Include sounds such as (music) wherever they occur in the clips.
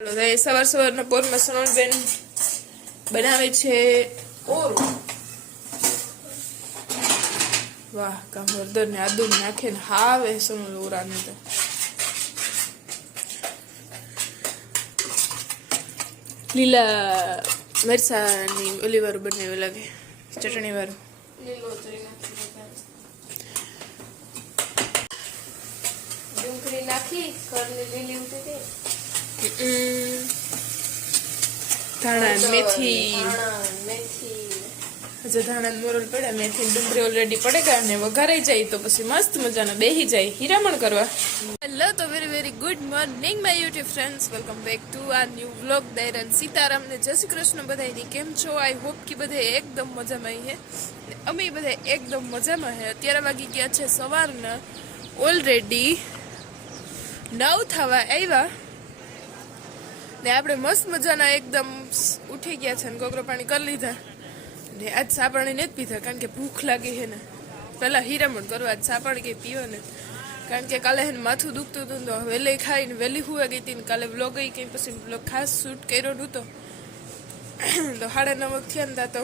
સવાર સવારના પોરમાં સોનલબેન બનાવે છે વાહ, કામ હળદર ને આદુ નાખે ને હાવે સોનલ ઓરાને તો. લીલા મરસાની ઓલી વાળું બનાવ્યું લાગે ચટણી વાળું નાખી કરની લીલી ઉમ. ધાણા મેથી. હજુ ધાણા મોરલ પડ્યા મેથી ડુંગળી ઓલરેડી પડે ગયા અને વઘારાઈ જાય તો પછી મસ્ત મજાના બેહી જાય હીરામણ કરવા. હેલો તો very very good morning my YouTube friends welcome back to આ ન્યૂ વ્લોગ દૈરન સીતારામ ને જય શ્રી કૃષ્ણ બધાની કેમ છો? આઈ હોપ કે બધે એકદમ મજામાં હે. અમે બધા એકદમ મજામાં હે. અત્યારે વાગી ગયા છે સવારના. ઓલરેડી નવ થવા આવ્યા. ને આપણે મસ્ત મજાના એકદમ ઉઠી ગયા છે ને કોકરો પાણી કરી લીધા. ને આજ સાપણી પાણી નથી પીધા, કારણ કે ભૂખ લાગી છે ને. પહેલાં હીરામણ કરવા આજ સાપણ પાણી કંઈ પીવો ને. કારણ કે કાલે એને માથું દુખતું હતું તો વહેલી ખાઈને વહેલી હુવા ગઈ હતી ને કાલે વ્લોગ ગઈ કંઈ પછી બ્લોગ ખાસ શૂટ કર્યો નહોતો. તો સાડા નવ થયા ને તો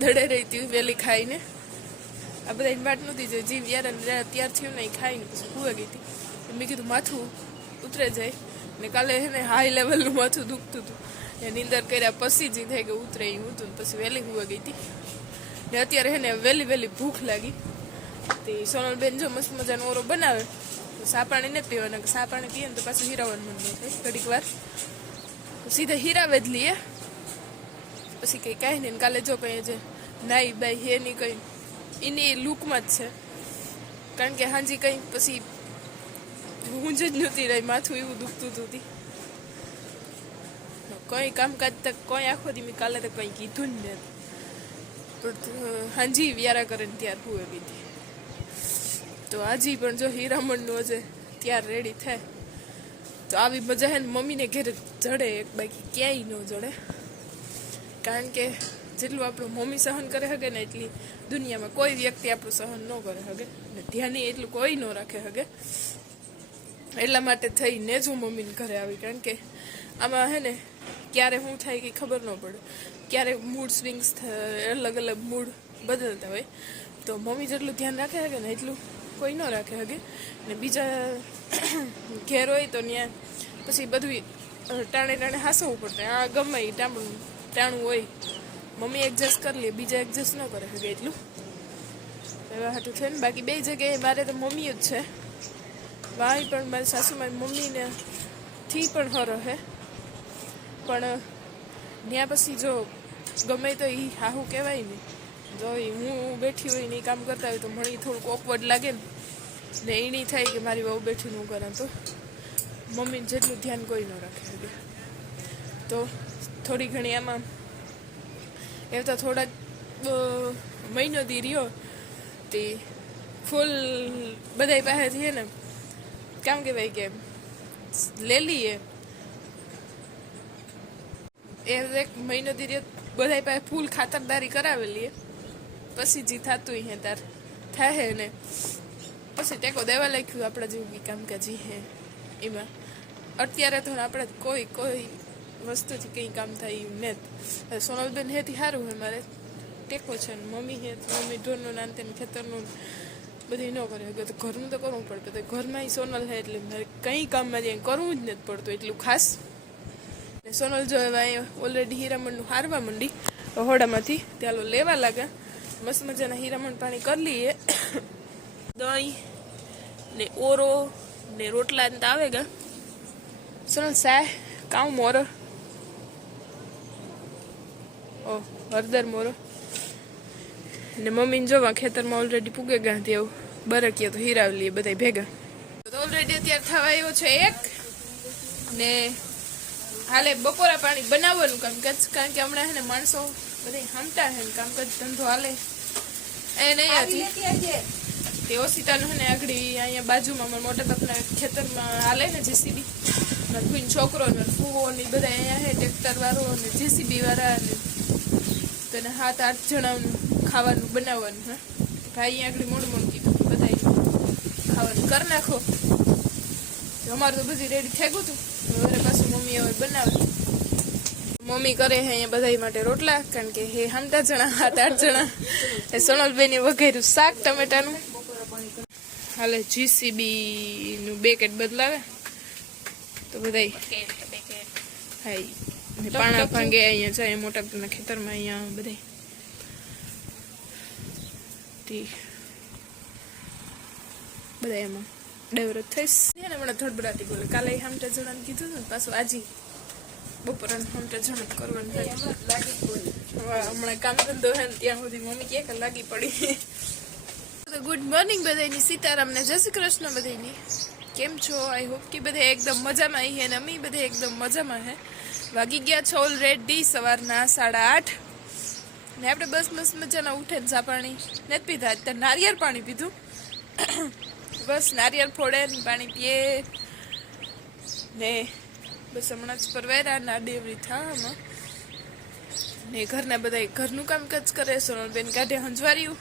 ધડે રહી હતી વહેલી ખાઈને. આ બધા એની વાટ નહોતી જોઈ. જીવ યાર ત્યાર થયું ને ખાઈને પછી હુવા ગઈ હતી. મેં કીધું માથું ઉતરે જાય. ને કાલે એને હાઈ લેવલનું માથું દુખતું હતું. ને નીંદર કર્યા પછી જ થઈ કે ઉતરે એ હતું પછી વહેલી હુવા ગઈ હતી ને અત્યારે એને વહેલી વહેલી ભૂખ લાગી. તે સોનલબેન જો મસ્ત મજાનો ઓરો બનાવે, તો સાપાણી નથી પીવાના, કે પાણી પીએ ને તો પાછું હીરાવાનું મન ન થાય ઘડીક વાર. સીધા હીરાવે જ લઈએ પછી કંઈ કાંઈ નહીં કાલે જો કંઈ જે નાઈ બાઈ હે નહીં કંઈ. એની લુકમાં જ છે. કારણ કે હાજી કંઈ પછી હું જ નહોતી રહી, માથું એવું દુખતું હતું કોઈ કામકાજ તક કોઈ આખો દી મેં કાલે તો કંઈ કીધું જ નથી. પણ હાંજી વ્યારા કરે ને ત્યાર હું એવી હતી તો આજે પણ જો હીરામણનું હજે ત્યાર રેડી થાય. તો આવી મજા હે ને મમ્મીને ઘેરે જડે એક બાકી ક્યાંય ન જડે. કારણ કે જેટલું આપણું મમ્મી સહન કરે હગે ને એટલી દુનિયામાં કોઈ વ્યક્તિ આપણું સહન ન કરે હગે. ને ધ્યાને એટલું કોઈ ન રાખે હગે. એટલા માટે થઈને જ હું મમ્મીને ઘરે આવી કારણ કે આમાં હે ને ક્યારે શું થાય કે ખબર ન પડે. ક્યારે મૂડ સ્વિંગ્સ અલગ અલગ મૂડ બદલતા હોય. તો મમ્મી જેટલું ધ્યાન રાખે હગે ને એટલું કોઈ ન રાખે હગે. ને બીજા (coughs) ઘેર હોય તો ત્યાં પછી બધું ટાણે ટાણે હાસવું પડે. આ ગમે એ ટાણું ટાણું હોય. મમ્મી એડજસ્ટ કરી લે, બીજા એડજસ્ટ ન કરે હગે એટલું. એવા હાટું છે ને બાકી બે જગ્યાએ મારે તો મમ્મી જ છે. વાય પણ મારી સાસુમારી મમ્મીને થી પણ હરો હે. પણ ત્યાં પછી જો ગમે તો એ હાહુ કહેવાય ને જો ઈ હું બેઠી હોય ને એ કામ કરતા હોય તો મને ઈ થોડુંક ઓકવર્ડ લાગે ને ને એ નહીં થાય કે મારી વહુ બેઠી હું કરા તો મમ્મીને જેટલું ધ્યાન કોઈ ન રાખે શકે તો થોડી ઘણી આમાં એ તો થોડાક અ, મહિનો દી રહ્યો તે ફૂલ બધાય પાસેથી હે ને કામ કહેવાય કે લે લઈએ. એ એક મહિનો ધીરે બધા પાસે ફૂલ ખાતરદારી કરાવેલી પછી જે થતું હે તાર થાય ને. પછી ટેકો દેવા લખ્યું આપણા જેવું બી જી હે. એમાં અત્યારે તો આપણે કોઈ કોઈ વસ્તુથી કંઈ કામ થાય એવું નથી સોનલબેન હેથી સારું હે મારે. ટેકો છે ને મમ્મી હે મમ્મી ઢોરનું નાન તેને ખેતરનું બધું ન કરે. શકે તો ઘરનું તો કરવું પડે તો ઘરમાં સોનલ થાય એટલે મારે કંઈ કામમાં જઈને કરવું જ નથી પડતું એટલું ખાસ. ને સોનલ જો હવે ઓલરેડી હીરામણનું હારવા માંડી, હોડામાંથી, ત્યાં લેવા લાગ્યા. મસ્ત મજાના હીરામણ પાણી કરી લઈએ. દહીં ને ઓરો ને રોટલા ને આવે ગા. સોનલ સાય, કાઉ મોરો? ઓ, હરદર મોરો. ને મમ્મીને જોવા ખેતરમાં ઓલરેડી પૂગે ગાંધી એવું. બરકીએ તો હીરાવી લઈએ બધા ભેગા. તો ઓલરેડી અત્યારે થવા આવ્યો છે એક. ને હાલે બપોરા પાણી બનાવવાનું કામકાજ કારણ કે હમણાં હે ને માણસો બધા હમતા હે ને કામકાજ ધંધો હાલે. એ નહીં હતી તે ઓસિતાનું ને આગળ અહીંયા બાજુમાં મારા મોટા બાપના ખેતરમાં હાલે ને જેસીબી. મારા કોઈ છોકરો ને ફૂવો ને બધા અહીંયા હે ટ્રેક્ટર વાળો ને જેસીબી વાળા ને. તો એને સાત આઠ જણાનું ખાવાનું બનાવવાનું હા? ભાઈ આગળ મોડું મોડું કીધું બધા ખાવાનું કરી નાખો. અમારું તો બધી રેડી થઈ ગયું હતું. સવારે પાછું મમ્મી હવે બનાવે. મમ્મી કરે છે અહીંયા બધા માટે રોટલા કારણ કે હે હામટા જણા સાત આઠ જણા. એ સોનલબેને વઘાર્યું શાક ટમેટાનું. હાલે જીસીબી નું બેકેટ બદલાવે. તો બધાય હા પાણા ભાંગે અહીંયા જાય મોટા ખેતરમાં અહીંયા બધાય. તી બધા એમાં ડેવલપ થઈશ. ને મને ધડબડાટી બોલે. કાલે હમટા જણાને કીધું ને પાછું આજે બપોરે હમટા જણા કરવાનું થાય. હવે હમણાં કામ ધંધો હે ને ત્યાં સુધી મમ્મી ક્યાંક લાગી પડી. તો ગુડ મોર્નિંગ બધાની સીતારામ ને જય શ્રી કૃષ્ણ બધાની કેમ છો? આઈ હોપ કે બધા એકદમ મજામાં આવી હે ને અમે બધા એકદમ મજામાં હે. વાગી ગયા છો ઓલરેડી સવારના સાડા આઠ. ને આપણે બસ મસ્ત મજાના ઉઠે ને ચા પાણી. નથી પીધા, અત્યારે નારિયેળ પાણી પીધું. બસ નારિયેળ ફોડે ને પાણી પીએ. ને બસ હમણાં જ પરવાયરા ના ડેવરી થા આમાં. ને ઘરના બધા ઘરનું કામકાજ કરે, સોનલબેન કાઢે હંજવાર્યું.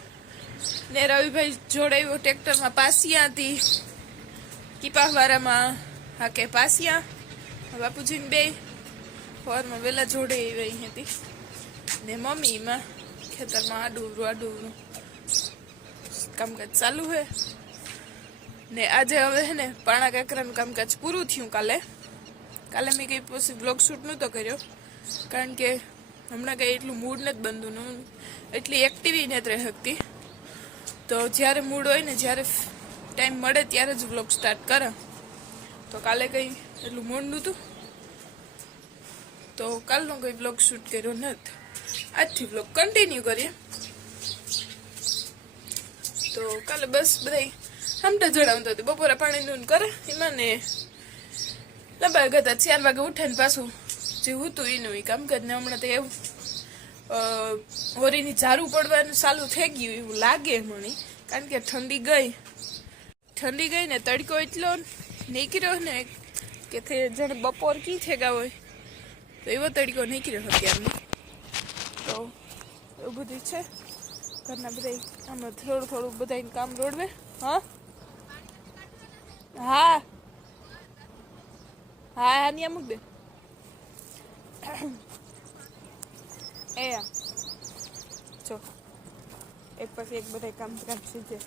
ને રવિભાઈ જોડાયું ટ્રેક્ટરમાં પાસિયા હતી. કીપાવાળામાં હા કે પાસિયા. બાપુજીને બે. ફોરમાં વહેલા જોડે એવી હતી ને મમ્મીમાં ખેતરમાં આડું આડું કામકાજ ચાલુ હે. ને આજે હવે હે ને પાણા કાંકરાનું કામકાજ પૂરું થયું કાલે. કાલે મેં કંઈ પછી બ્લોગ શૂટ નહોતો કર્યો, કારણ કે હમણાં કંઈ એટલું મૂડ નથી બનતું હું એટલી એક્ટિવી નથી રહી શકતી. તો જ્યારે મૂડ હોય ને જ્યારે ટાઈમ મળે ત્યારે જ બ્લોગ સ્ટાર્ટ કરે. તો કાલે કંઈ એટલું મૂડ નહોતું. તો કાલનો કંઈ બ્લોગ શૂટ કર્યો નથી. આજથી બ્લોગ કન્ટિન્યુ કરીએ. તો કાલે બસ બધા હમટા જણાવતો હતું. બપોરે પાણીનું કરે એમાં ને લંબાઈ ગયા ચાર વાગે ઉઠે ને પાછું જે હતું એનું એ કામકાજ ને હમણાં તો એવું હોરીની ઝારું પડવાનું ચાલુ થઈ ગયું એવું લાગે મને. કારણ કે ઠંડી ગઈ. ઠંડી ગઈ ને તડકો એટલો નીકળ્યો ને કે તે જાણે બપોર કી થેગા હોય. તો એવો તડકો નીકળ્યો અત્યારનો. તો એવું બધું છે. ઘરના બધા આમાં થોડું થોડું બધા કામ રોડવે. હા? હા. હા હા ની અમુક દે. એ. જો. એક પછી એક બધા કામ કામ સીધે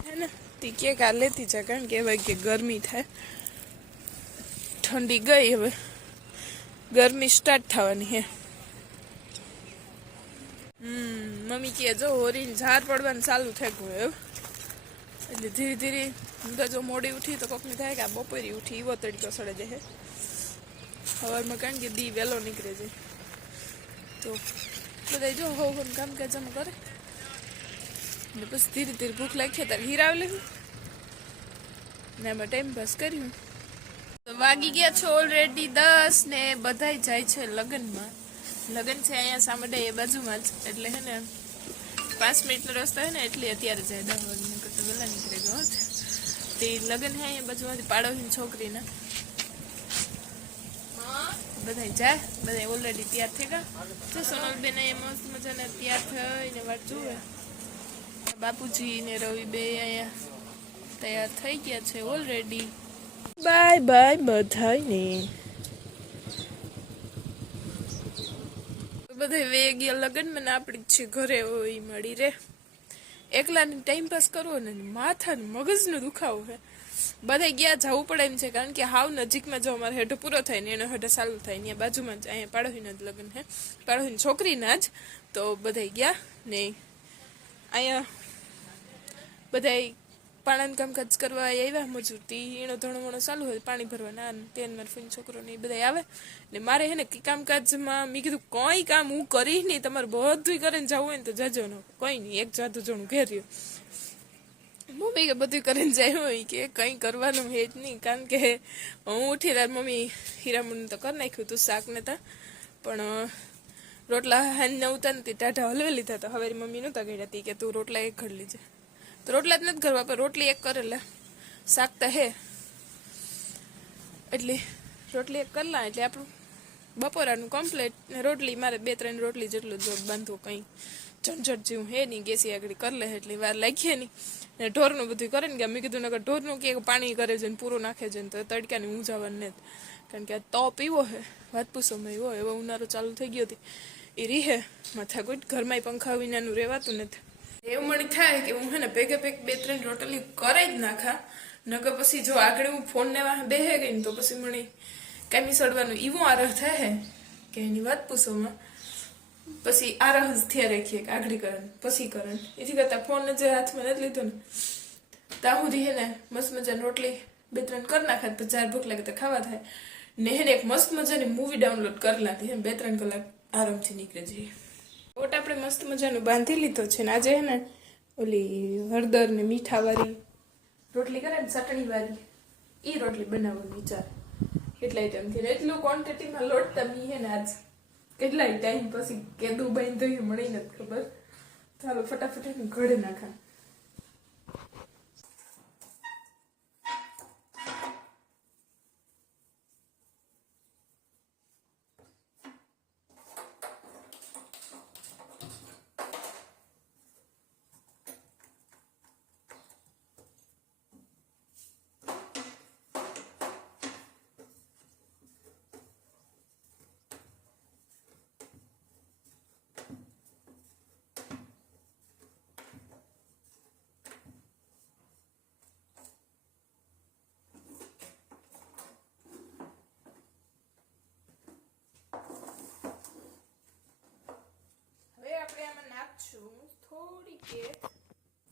હે ને? તી કે કા લેતી છે કારણ કે ભાઈ કે ગરમી થાય. ઠંડી ગઈ હવે. ગરમી સ્ટાર્ટ થવાની હે. મમ્મી કે જો હોરીને ઝાર પડવાનું ચાલુ થઈ ગયું એવું એટલે ધીરે ધીરે હું તો જો મોડી ઉઠી તો કોકની થાય કે આ બપોરી ઉઠી એવો તડકો સડે જાય સવારમાં કારણ કે દી વહેલો નીકળે છે. તો બધા જો હો કામ કામકાજ જમ કરે. ને બસ ધીરે ધીરે ભૂખ લાગી ત્યારે હીરાવ લેવું ને એમાં ટાઈમ પાસ કર્યું. વાગી ગયા છો ઓલરેડી દસ ને બધાય જાય છે લગ્નમાં. લગ્ન છે અહીંયા સામડે એ બાજુમાં જ. એટલે હે ને, પાંચ મિનિટનો રસ્તો હે ને, એટલે અત્યારે જાય દસ વાગે. કરતા વહેલા નીકળે ગયો તે લગ્ન હે અહીંયા બાજુમાંથી પાડોશી છોકરીના. બધા જાય બધા ઓલરેડી તૈયાર થઈ ગયા. તો સોનલબેન અહીંયા મસ્ત મજાને તૈયાર થઈને વાટ જુએ. બાપુજી ને રવિ બે અહીંયા તૈયાર થઈ ગયા છે ઓલરેડી બાય બાય બધાને બધા વે ગયા લગ્નમાં ને આપણી છે ઘરે હોય મળી રે એકલાને ટાઈમ પાસ કરવો ને માથાનું મગજનો દુખાવો હે. બધા ગયા જવું પડે એમ છે, કારણ કે હાવ નજીકમાં જો અમારે હેઠો પૂરો થાય ને એનો હેઠો ચાલુ થાય ને બાજુમાં જ, અહીંયા પાડોહીના જ લગ્ન હે. પાડોશીની છોકરીના જ, તો બધા ગયા ને અહીંયા બધા પાણાનું કામકાજ કરવા આવ્યા. મજૂરથી એનો ધણો, વણો ચાલુ હોય પાણી ભરવાના તેન ને તે મારા ફઈને છોકરો ને એ બધા આવે. ને મારે હે ને કામકાજમાં મેં કીધું, કોઈ કામ હું કરીશ નહીં. તમારે બધું કરીને જવું હોય ને તો જજો ન. કોઈ નહીં, એક જાદુ જણું ઘેર્યું મમ્મી કે બધું કરીને જાય હોય કે, કંઈ કરવાનું હે જ નહીં. કારણ કે હું ઉઠી રાત મમ્મી હીરામણ તો કરી નાખ્યું તું શાક ને તા. પણ, રોટલા હાન નવતા ને તે ટાઢા હલવે લીધા હતા. હવે મમ્મી નહોતા ગઈ હતી કે, તું રોટલા એક ઘડ લીજે. તો રોટલા જ નથી કરવા પણ રોટલી એક કરેલા શાક તો હે. એટલે રોટલી એક કરલા એટલે આપણું બપોરાનું કમ્પ્લેટ રોટલી, મારે બે ત્રણ રોટલી જેટલું જ બાંધવું કંઈ. ઝંઝટ જેવું હે નહીં, ગેસી આગળ કરી લે, એટલી વાર લાગીએ નહીં. ને ઢોરનું બધું કરે ને કે મેં કીધું નગર ઢોરનું કે પાણી કરે છે ને પૂરું નાખે છે ને તો તડકાની ઊંઝાવાનું ને કારણ કે આ તપ એવો હે. વાત પૂછોમાં એવો એવો ઉનાળો ચાલુ થઈ ગયો હતી એ રીહે માથા કોઈ ઘરમાં પંખા વિનાનું રહેવાતું નથી. એવું મને થાય કે હું હે ને ભેગે ભેગ બે ત્રણ રોટલી કરે જ નાખા. નકર પછી જો આગળ હું ફોન ને બેહે ગઈ ને તો પછી મને કામી સડવાનું એવું આરહ થાય કે એની વાત પૂછોમાં પછી આરહ જ થયા રાખીએ કે આગળ કરણ, પછી કરણ. એથી કરતા ફોન જે હાથમાં નથી લીધો ને, ત્યાં સુધી હે ને મસ્ત મજાની રોટલી બે ત્રણ કરી નાખે તો ચાર ભૂખ લાગે તો ખાવા થાય. ને હેને એક મસ્ત મજાની મૂવી ડાઉનલોડ કરી હે બે ત્રણ કલાક આરામથી નીકળી જઈએ. ઓટ આપણે મસ્ત મજાનું બાંધી લીધો છે ને આજે હે ને ઓલી હળદર ને મીઠા વાળી રોટલી કરે ને ચટણી વાળી એ રોટલી બનાવવાનો વિચાર. કેટલાય ટાઈમથી એટલું ક્વોન્ટિટીમાં લોટ તમે હે ને આજ. કેટલાય ટાઈમ પછી કેદું બાંધ્યું મળી નથી ખબર. ચાલો ફટાફટ ઘડે નાખા હવે આપણે આમાં નાખશું થોડી કે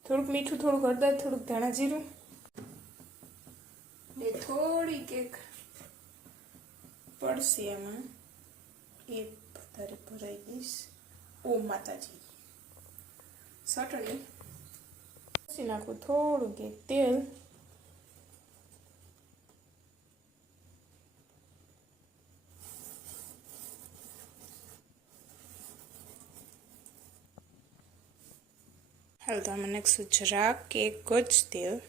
થોડુંક મીઠું, થોડુંક હળદર, થોડુંક ધાણા જીરું. ને થોડી કેક પડશે એમાં એ વધારે ભરાઈ દઈશ ઓ માતાજી. ચટણી નાખું થોડું એક તેલ. હાલ તો આમાં નાખશું જરાક કે એક જ તેલ.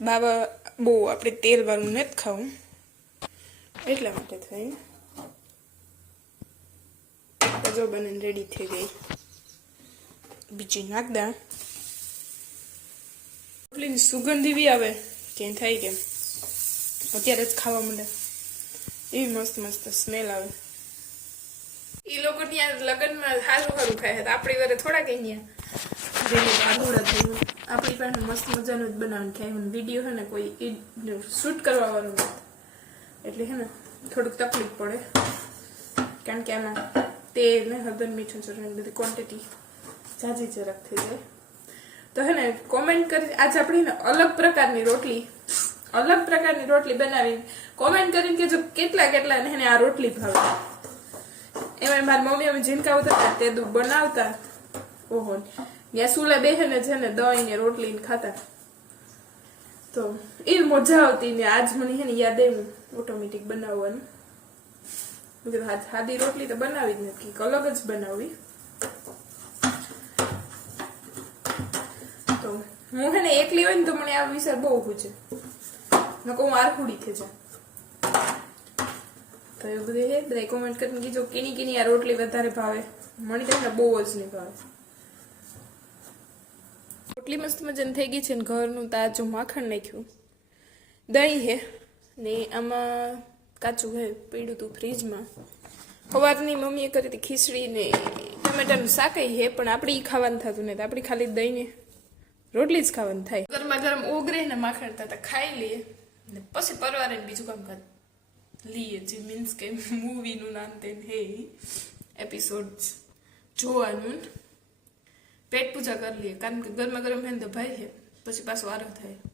બાબા, બહુ આપણે તેલવાળું નથી ખાવું. એટલા માટે થઈ. જો બનીને રેડી થઈ ગઈ. બીજી નાખ દા. રોટલીની સુગંધ એવી આવે. ક્યાંય થાય કેમ? અત્યારે જ ખાવા મળે એવી મસ્ત મસ્ત સ્મેલ આવે. એ લોકો ત્યાં લગ્નમાં સારું સારું ખાય આપણી વારે થોડા કઈ જેને આડુડા થયું આપણી પાસે મસ્ત મજાનું જ બનાવવાનું ખાય હું વીડિયો હે ને કોઈ શૂટ કરવાનું એટલે હે ને થોડુંક તકલીફ પડે. કારણ કે આમાં તેલ ને હળદર, મીઠું ચટણી બધી ક્વોન્ટિટી ઝાઝી જરાક થઈ જાય. તો હે ને કોમેન્ટ કરી, આજે આપણી ને અલગ પ્રકારની રોટલી, અલગ પ્રકારની રોટલી બનાવી. કોમેન્ટ કરીને કે જો કેટલા કેટલા ને આ રોટલી ભાવે. એમાં મારી મમ્મી અમે જીનકા ઉતરતા, તે બનાવતા. ઓહો. ત્યાં સુલે બેહે ને છે ને દહીં ને રોટલી ને ખાતા. તો એ મજા આવતી ને આજ મને હે ને યાદ આવ્યું ઓટોમેટિક બનાવવાનું. સાદી રોટલી તો બનાવી જ નથી અલગ જ બનાવવી. તો હું હે ને એકલી હોય ને તો મને આ વિચાર બહુ પૂછે. નકો હું આરખુડી થઈ જાય તો એવું બધું હે, બધા કોમેન્ટ કરીને કીધું કેની કેની આ રોટલી વધારે ભાવે? મને તમને બહુ જ નહીં ભાવે. રોટલી મસ્ત મજાની થઈ ગઈ છે ને ઘરનું તાજું માખણ નાખ્યું. દહીં હે ને આમાં કાચું હે પીડ્યું હતું ફ્રીજમાં. સવારની મમ્મીએ કરી હતી ખીચડી ને ટમેટાનું શાકય હે, પણ આપણે એ ખાવાનું થતું નહીં આપણે ખાલી દહીં ને રોટલી જ ખાવાનું થાય. ગરમા ગરમ ઓગરે ને માખણ થતા ખાઈ લઈએ ને પછી પરવારે બીજું કામ કર. લઈએ જે મીન્સ કે મૂવીનું નામ તે હે એપિસોડ જોવાનું. પેટ પૂજા કરી લઈએ. કારણ કે ગરમા ગરમ હે ને તો ભાઈ છે. પછી પાછો આરો થાય.